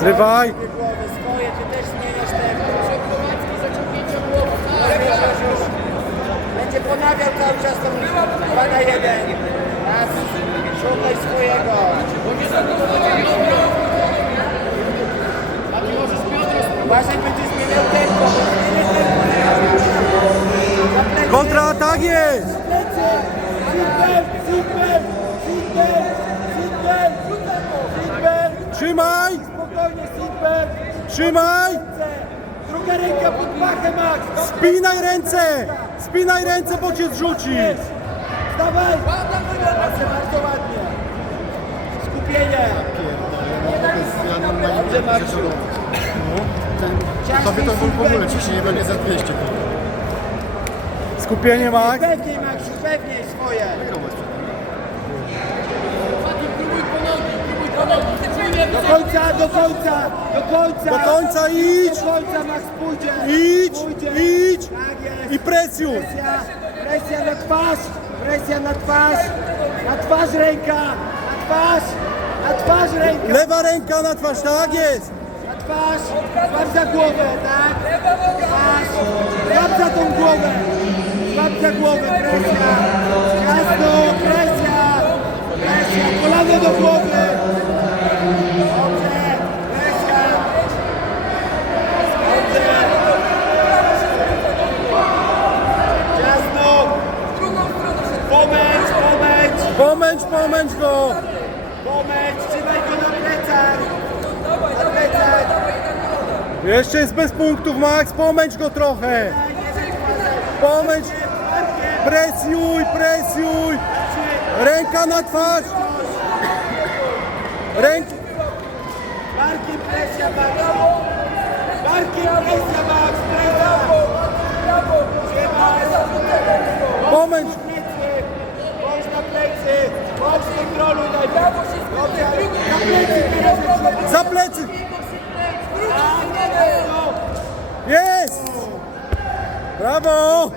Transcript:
Zrywaj! Swoje, ty też zmieniasz tempo. Będzie ponawiał cały czas tą 2 na 1. Raz, szukaj swojego. Uważaj, będzie zmieniał tempo. Kontratak jest! Trzymaj! Spokojnie, Silver. Trzymaj! Druga ręka pod pachę, Max. Spinaj ręce! Spinaj ręce, bo cię zrzuci! Dawaj! Bardzo ładnie. Skupienie. Dobrze, Maxiu. Tobie to w ogóle ciśnienie będzie za 200. Skupienie, Max! Pewniej, Maxiu, pewniej swoje. Do końca, do końca, do końca. Do końca idź! Do końca, Max, pójdzie. Idź! Pójdzie. Idź! Tak jest. I presjuj! Presja na twarz, presja na twarz ręka, na twarz ręka, Lewa ręka na twarz, tak jest! na twarz, złap za głowę, tak? Twarz, złap za tą głowę, złap za głowę, presja, jasno, presja, kolano do głowy, dobrze, presja, dobrze, jasno, Pomęć go! trzymaj go na plecach, na plecach. Jeszcze jest bez punktów, Max, pomęć go trochę! Pomęć! Presjuj! Ręka na twarz! Barkiem presja, Max! Barkiem presja, Max! Pomęć! Bądź na plecy! Bądź kontroluj najpierw! Dobrze, na plecy teraz! Za plecy! Jest! Brawo!